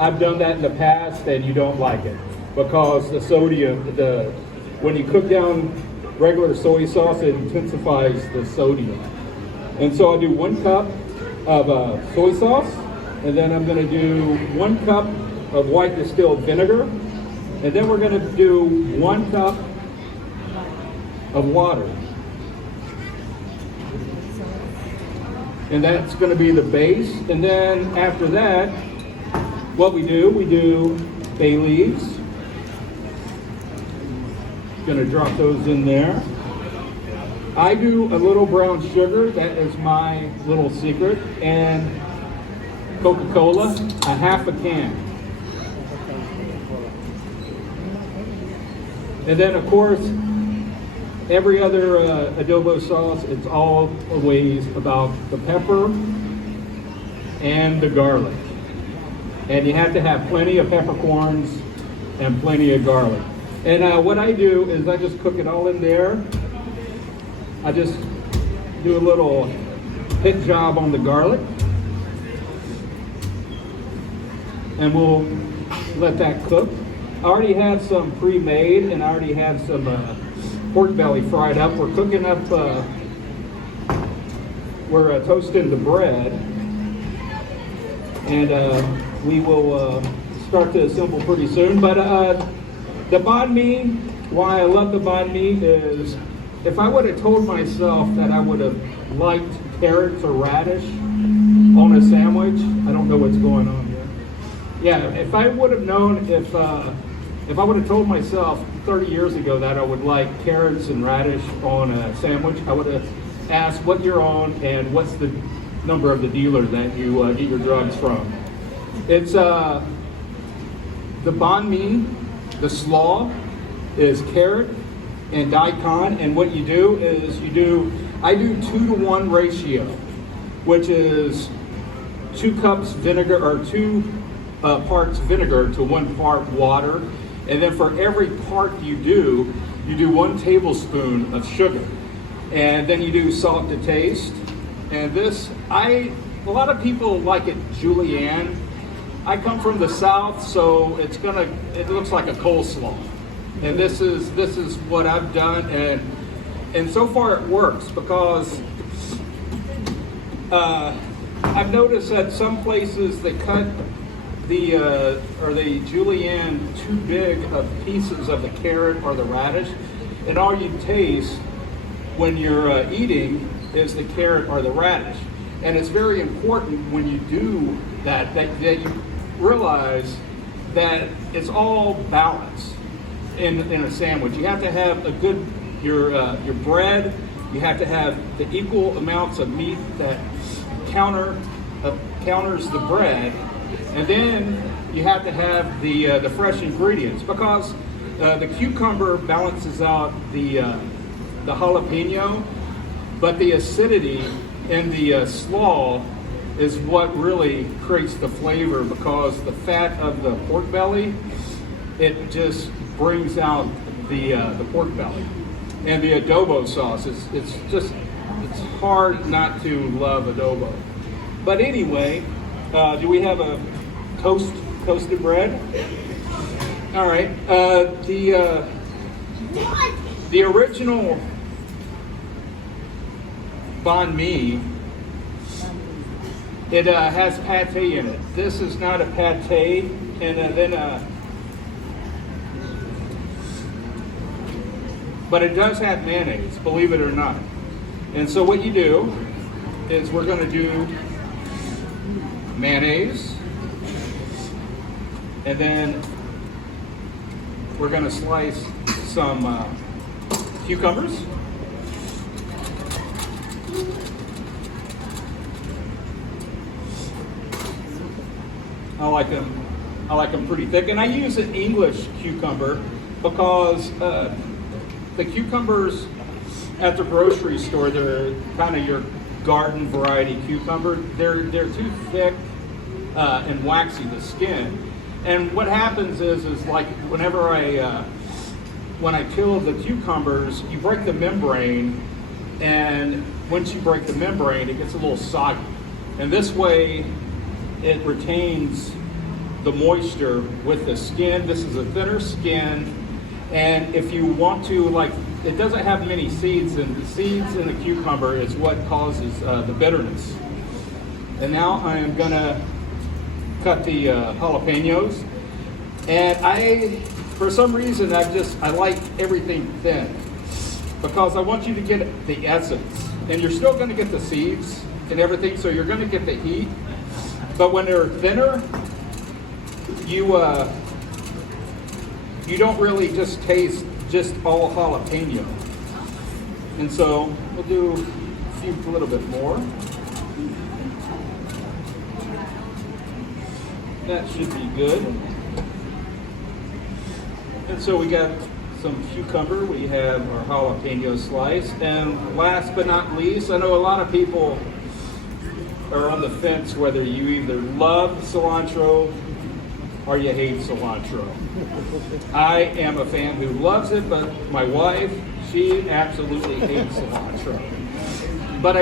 I've done that in the past, and you don't like it because the sodium, when you cook down regular soy sauce, it intensifies the sodium. And so I do 1 cup of soy sauce, and then I'm going to do 1 cup of white distilled vinegar, and then we're going to do 1 cup of water. And that's going to be the base. And then after that, what we do bay leaves. Going to drop those in there. I do a little brown sugar, that is my little secret, and Coca-Cola, a half a can. And then of course, every other adobo sauce, it's always about the pepper and the garlic. And you have to have plenty of peppercorns and plenty of garlic. And what I do is I just cook it all in there. I just do a little hit job on the garlic. And we'll let that cook. I already have some pre-made, and I already have some pork belly fried up. We're cooking up, we're toasting the bread, and we will start to assemble pretty soon. But the banh mi, why I love the banh mi is, if I would have told myself that I would have liked carrots or radish on a sandwich, I don't know what's going on here. Yeah, if I would have known, if I would have told myself 30 years ago that I would like carrots and radish on a sandwich, I would have asked what you're on and what's the number of the dealer that you get your drugs from. It's the banh mi, the slaw is carrot and daikon, and what you do is I do 2-to-1 ratio, which is 2 cups vinegar, or 2 parts vinegar to 1 part water. And then for every part you do 1 tablespoon of sugar. And then you do salt to taste. And this, a lot of people like it julienne. I come from the South, so it looks like a coleslaw. And this is what I've done, and so far it works, because I've noticed that some places they cut the julienne too big of pieces of the carrot or the radish, and all you taste when you're eating is the carrot or the radish. And it's very important when you do that you realize that it's all balanced in a sandwich. You have to have a good your bread. You have to have the equal amounts of meat that counters the bread. And then you have to have the fresh ingredients, because the cucumber balances out the jalapeno, but the acidity in the slaw is what really creates the flavor, because the fat of the pork belly, it just brings out the pork belly. And the adobo sauce, it's hard not to love adobo. But anyway, do we have a toasted bread? All right. The original banh mi, it has pate in it. This is not a pate, and but it does have mayonnaise, believe it or not. And so what you do is we're going to do mayonnaise, and then we're going to slice some cucumbers. I like them pretty thick, and I use an English cucumber because the cucumbers at the grocery store, they're kind of your garden variety cucumber. They're too thick and waxy, the skin. And what happens is like whenever when I peel the cucumbers, you break the membrane, and once you break the membrane, it gets a little soggy. And this way, it retains the moisture with the skin. This is a thinner skin, and if you want to, like, it doesn't have many seeds, and the seeds in the cucumber is what causes the bitterness. And now I am gonna cut the jalapenos, and for some reason, I like everything thin because I want you to get the essence, and you're still gonna get the seeds and everything, so you're gonna get the heat. But when they're thinner, you don't really just taste just all jalapeno. And so we'll do a little bit more. That should be good. And so we got some cucumber, we have our jalapeno slice, and last but not least, I know a lot of people are on the fence whether you either love cilantro or you hate cilantro. I am a fan who loves it, but my wife, she absolutely hates cilantro. But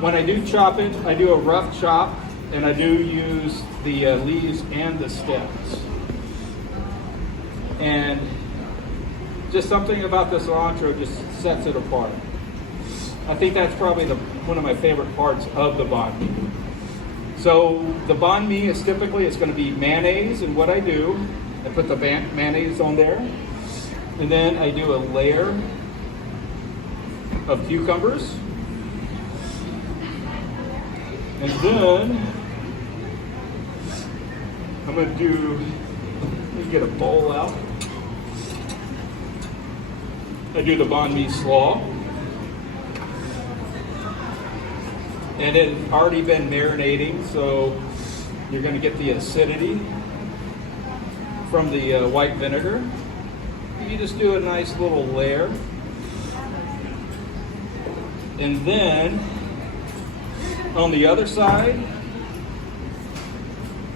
when I do chop it, I do a rough chop, and I do use the leaves and the stems. And just something about the cilantro just sets it apart. I think that's probably one of my favorite parts of the banh mi. So the banh mi is typically, it's going to be mayonnaise, and what I do, I put the mayonnaise on there, and then I do a layer of cucumbers, and then I'm going to let me get a bowl out. I do the banh mi slaw. And it had already been marinating, so you're going to get the acidity from the white vinegar. You just do a nice little layer. And then on the other side,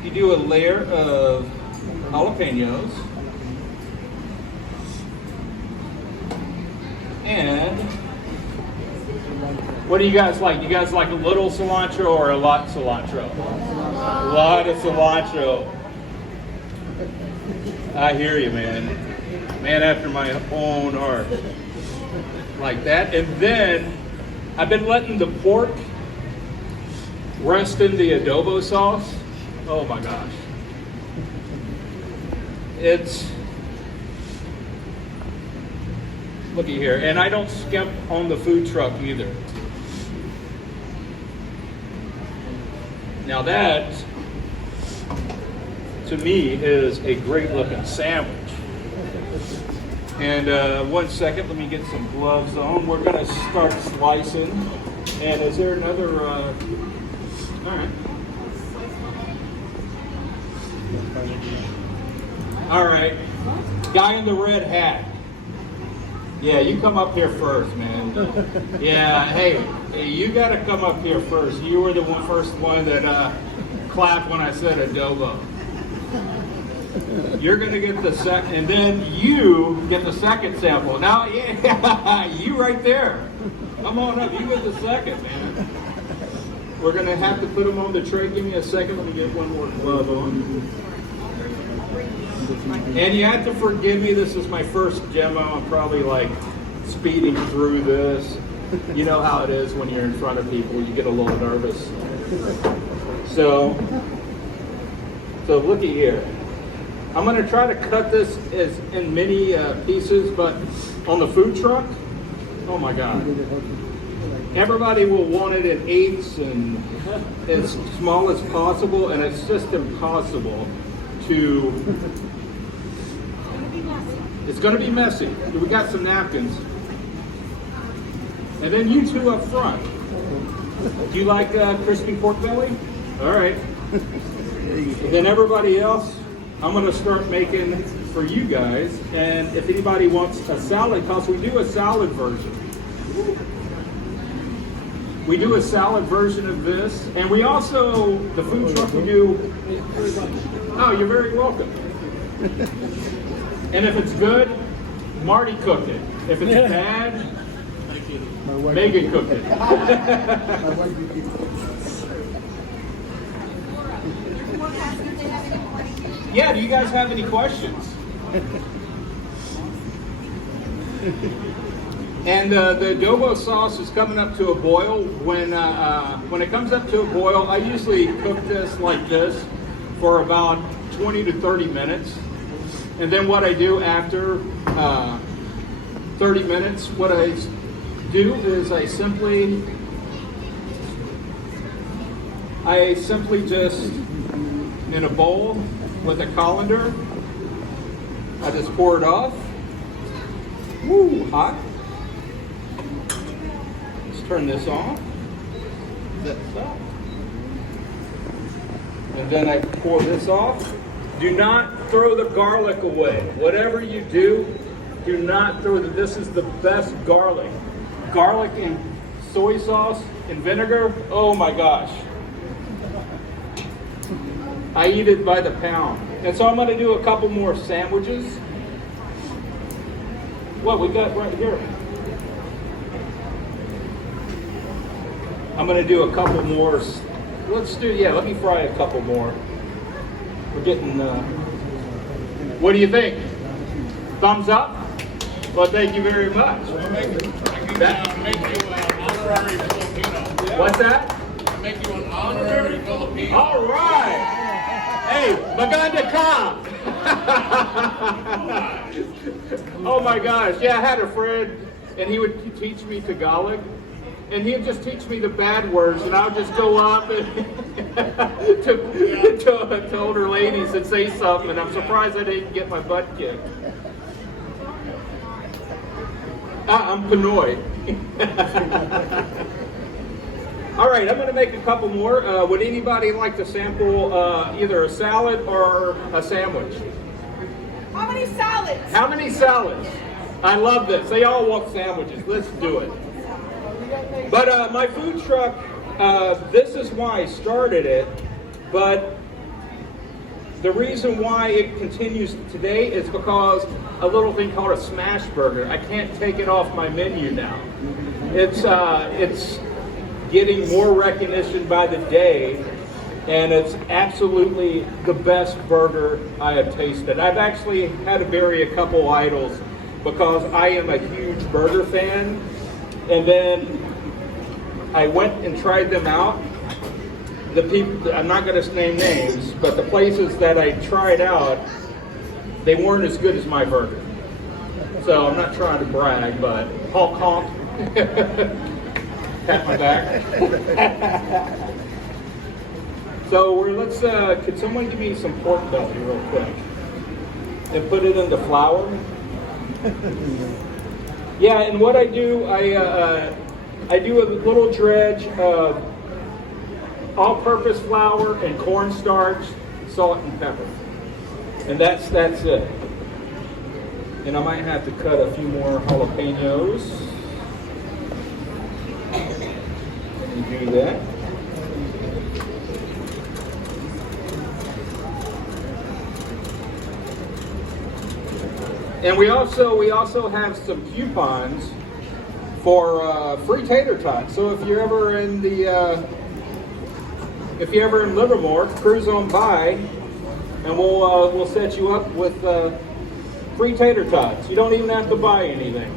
you do a layer of jalapenos. And what do you guys like? You guys like a little cilantro or a lot cilantro? A lot of cilantro. I hear you, man. Man after my own heart. Like that. And then I've been letting the pork rest in the adobo sauce. Oh my gosh. Looky here. And I don't skimp on the food truck either. Now that, to me, is a great looking sandwich. And 1 second, let me get some gloves on. We're gonna start slicing. And is there another, all right. All right, guy in the red hat. Yeah, you come up here first, man. Yeah, hey, you got to come up here first. You were the first one that clapped when I said adobo. You're going to get the second, and then you get the second sample. Now, yeah, you right there. Come on up, you get the second, man. We're going to have to put them on the tray. Give me a second. Let me get one more glove on. And you have to forgive me, this is my first demo. I'm probably like speeding through this. You know how it is when you're in front of people, you get a little nervous. So looky here. I'm gonna try to cut this in many pieces, but on the food truck, oh my God. Everybody will want it in eighths and as small as possible, and it's just impossible to. It's going to be messy. We got some napkins. And then you two up front. Do you like crispy pork belly? All right. And then everybody else, I'm going to start making for you guys. And if anybody wants a salad, because we do a salad version. We do a salad version of this. And we also, the food truck, we do. Oh, you're very welcome. And if it's good, Marty cooked it. If it's bad, Megan cooked it. My wife Yeah, do you guys have any questions? And the adobo sauce is coming up to a boil. When it comes up to a boil, I usually cook this like this for about 20 to 30 minutes. And then what I do after 30 minutes, what I do is I simply just, in a bowl with a colander, I just pour it off. Woo, hot. Let's turn this off. That's up. And then I pour this off. Do not throw the garlic away. Whatever you do not throw it. This is the best garlic. Garlic and soy sauce and vinegar. Oh my gosh. I eat it by the pound. And so I'm going to do a couple more sandwiches. What we got right here? I'm going to do a couple more. Let me fry a couple more. We're getting, what do you think? Thumbs up? Well, thank you very much. Make you an honorary Filipino. What's that? Make you an honorary Filipino. All right. Hey, maganda ka. Oh my gosh. Yeah, I had a friend, and he would teach me Tagalog. And he'd just teach me the bad words, and I would just go up and to older ladies and say something, and I'm surprised I didn't get my butt kicked. I'm Pinoy. All right, I'm going to make a couple more. Would anybody like to sample either a salad or a sandwich? How many salads? How many salads? I love this. They all want sandwiches. Let's do it. But my food truck, this is why I started it, but the reason why it continues today is because a little thing called a smash burger. I can't take it off my menu now. It's getting more recognition by the day, and it's absolutely the best burger I have tasted. I've actually had to bury a couple idols because I am a huge burger fan. And then I went and tried them out. The people, I'm not going to name names, but the places that I tried out, they weren't as good as my burger. So I'm not trying to brag, but honk honk. Pat my back. So could someone give me some pork belly real quick? And put it in the flour. Yeah, and what I do, I do a little dredge of all-purpose flour and cornstarch, salt and pepper, and that's it. And I might have to cut a few more jalapenos and do that. And we also have some coupons for free tater tots. So if you're ever in Livermore, cruise on by, and we'll set you up with free tater tots. You don't even have to buy anything.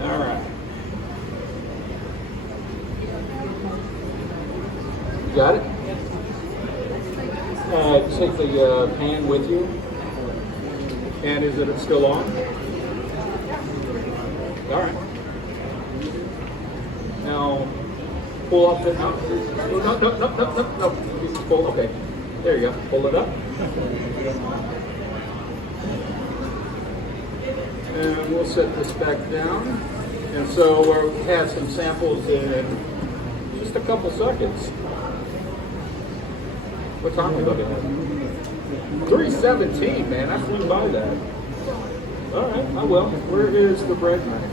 All right. You got it? Take the pan with you. And is it still on? All right. Now, pull up the, no, pull, okay. There you go, pull it up. And we'll set this back down. And so we'll have some samples in just a couple seconds. What time are we looking at? 3:17, man, I flew by that. All right, I will. Where is the bread knife?